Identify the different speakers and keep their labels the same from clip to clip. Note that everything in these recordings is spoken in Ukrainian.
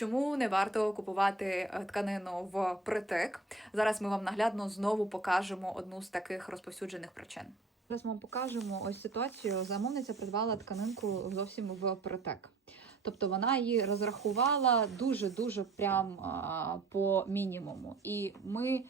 Speaker 1: Чому не варто купувати е, тканину в притик? Зараз ми вам наглядно знову покажемо одну з таких розповсюджених причин. Зараз ми вам покажемо ось ситуацію. Замовниця придбала тканинку зовсім в притек. Тобто вона її розрахувала дуже-дуже прям а, по мінімуму. І ми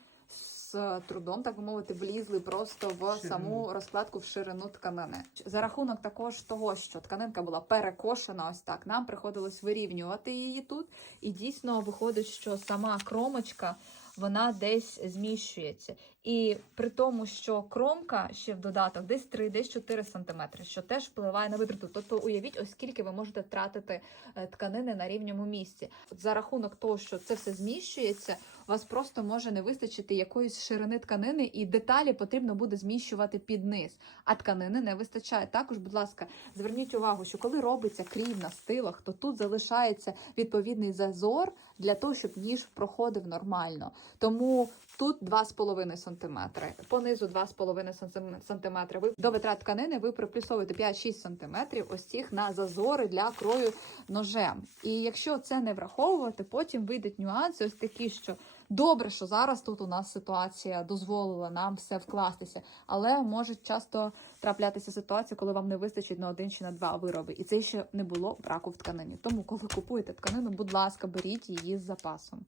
Speaker 1: з трудом, так би мовити, влізли просто в
Speaker 2: Ширину.
Speaker 1: саму розкладку в ширину тканини. За рахунок також того, що тканинка була перекошена, ось так нам приходилось вирівнювати її тут. І дійсно виходить, що сама кромочка вона десь зміщується. І при тому, що кромка ще в додаток десь 3, десь 4 см, що теж впливає на витрату. Тобто уявіть, ось скільки ви можете тратити е, тканини на рівному місці. За рахунок того, що це все зміщується, вас просто може не вистачити якоїсь ширини тканини, і деталі потрібно буде зміщувати під низ. А тканини не вистачає. Також, будь ласка, зверніть увагу, що коли робиться крій на стилах, то тут залишається відповідний зазор для того, щоб ніж проходив нормально. Тому тут 2,5 см, понизу 2,5 см. Ви до витрат тканини ви приплюсовуєте 5-6 см ось цих на зазори для крою ножем. І якщо це не враховувати, потім вийдуть нюанси, ось такі, що добре, що зараз тут у нас ситуація дозволила нам все вкластися, але можуть часто траплятися ситуації, коли вам не вистачить на один чи на два вироби, і це ще не було браку в тканині. Тому, коли купуєте тканину, будь ласка, беріть її з запасом.